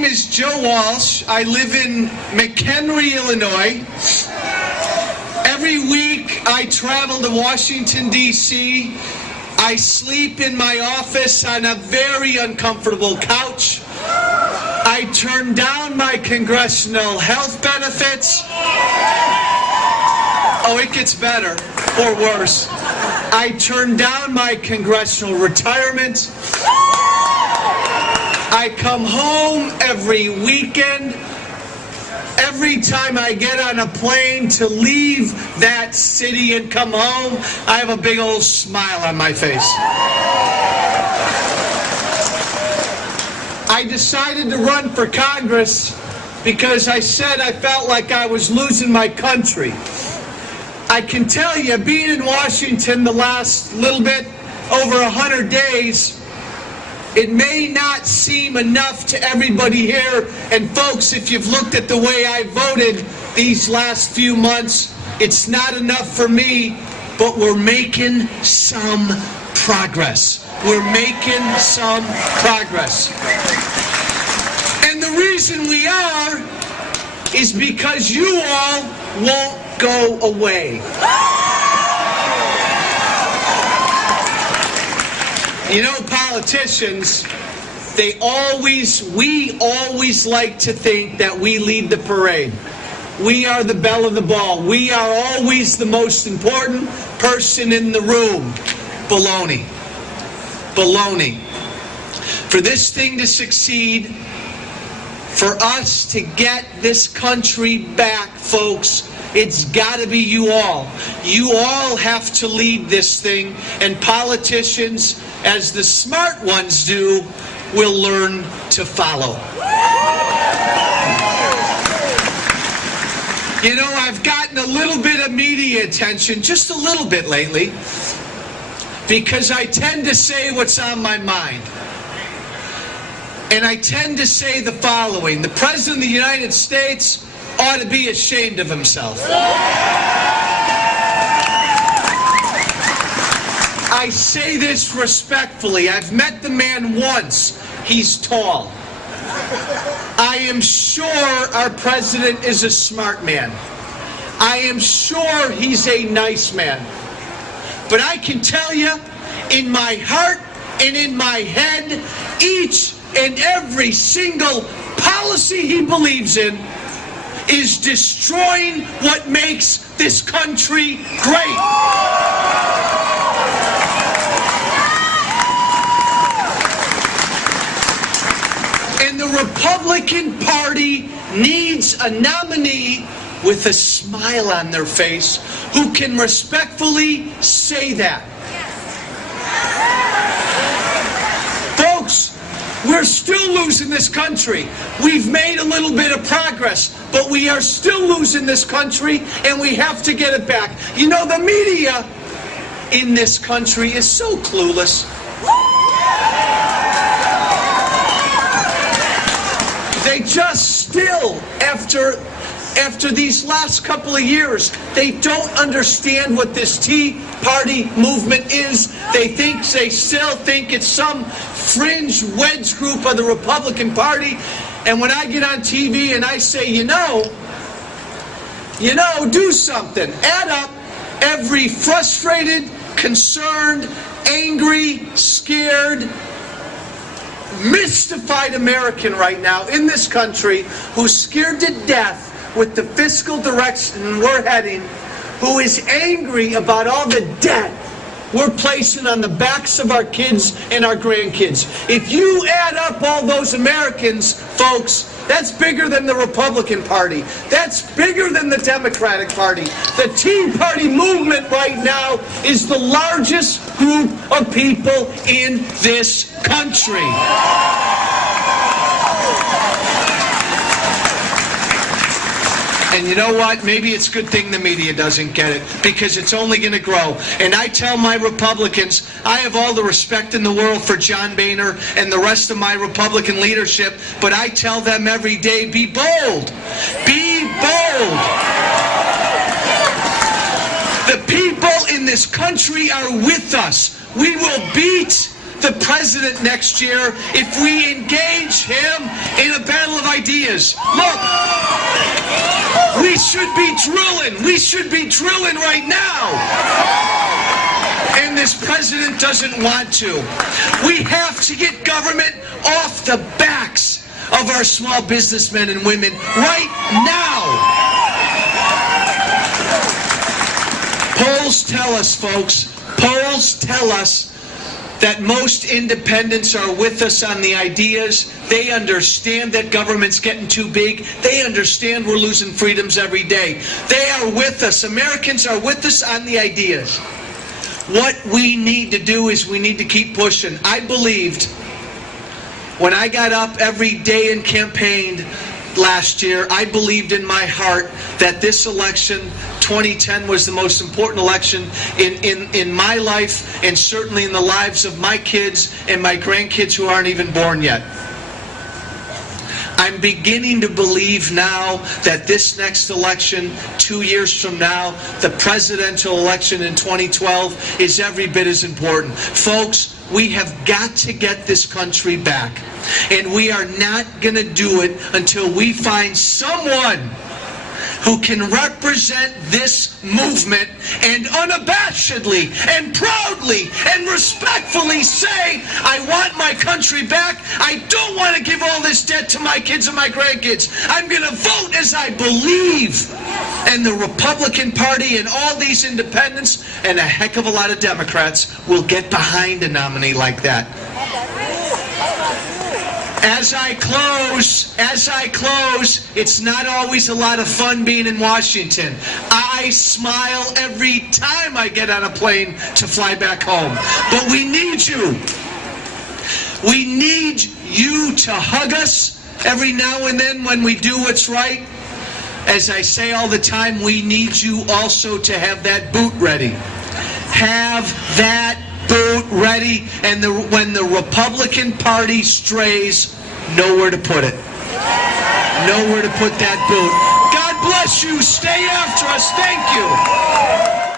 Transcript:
name is Joe Walsh. I live in McHenry, Illinois. Every week I travel to Washington, D.C. I sleep in my office on a very uncomfortable couch. I turn down my congressional health benefits. Oh, it gets better or worse. I turn down my congressional retirement. I come home every weekend. Every time I get on a plane to leave that city and come home, I have a big old smile on my face. I decided to run for Congress because I said I felt like I was losing my country. I can tell you, being in Washington the last little bit over 100 days, it may not seem enough to everybody here. And folks, if you've looked at the way I voted these last few months, it's not enough for me, but we're making some progress. We're making some progress. And the reason we are is because you all won't go away. You know, politicians, we always like to think that we lead the parade. We are the belle of the ball. We are always the most important person in the room. Baloney. Baloney. For this thing to succeed, for us to get this country back, folks, it's got to be you all. You all have to lead this thing, and politicians, as the smart ones do, will learn to follow. You know, I've gotten a little bit of media attention, just a little bit lately, because I tend to say what's on my mind. And I tend to say the following: the President of the United States ought to be ashamed of himself. I say this respectfully. I've met the man once. He's tall. I am sure our president is a smart man. I am sure he's a nice man. But I can tell you, in my heart and in my head, each and every single policy he believes in is destroying what makes this country great. And the Republican Party needs a nominee with a smile on their face who can respectfully say that. Folks, we're still losing this country. We've made a little bit of progress, but we are still losing this country, and we have to get it back. You know, the media in this country is so clueless. They just still, after these last couple of years, they don't understand what this Tea Party movement is. They still think it's some fringe wedge group of the Republican Party. And when I get on TV and I say, you know, do something. Add up every frustrated, concerned, angry, scared, mystified American right now in this country who's scared to death with the fiscal direction we're heading, who is angry about all the debt we're placing on the backs of our kids and our grandkids. If you add up all those Americans, folks, that's bigger than the Republican Party. That's bigger than the Democratic Party. The Tea Party movement right now is the largest group of people in this country. And you know what? Maybe it's a good thing the media doesn't get it, because it's only going to grow. And I tell my Republicans, I have all the respect in the world for John Boehner and the rest of my Republican leadership, but I tell them every day, be bold. Be bold. The people in this country are with us. We will beat the president next year if we engage him in a battle of ideas. Look, we should be drilling. We should be drilling right now. And this president doesn't want to. We have to get government off the backs of our small businessmen and women right now. Polls tell us, folks, polls tell us that most independents are with us on the ideas. They understand that government's getting too big. They understand we're losing freedoms every day. They are with us. Americans are with us on the ideas. What we need to do is we need to keep pushing. I believed when I got up every day and campaigned last year, I believed in my heart that this election, 2010, was the most important election in my life and certainly in the lives of my kids and my grandkids who aren't even born yet. I'm beginning to believe now that this next election, 2 years from now, the presidential election in 2012, is every bit as important. Folks, we have got to get this country back. And we are not going to do it until we find someone who can represent this movement and unabashedly and proudly and respectfully say, I want my country back. I don't want to give all this debt to my kids and my grandkids. I'm going to vote as I believe. And the Republican Party and all these independents and a heck of a lot of Democrats will get behind a nominee like that. As I close, it's not always a lot of fun being in Washington. I smile every time I get on a plane to fly back home. But we need you. We need you to hug us every now and then when we do what's right. As I say all the time, we need you also to have that boot ready. Have that boot ready, and when the Republican Party strays, nowhere to put it. Nowhere to put that boot. God bless you. Stay after us. Thank you.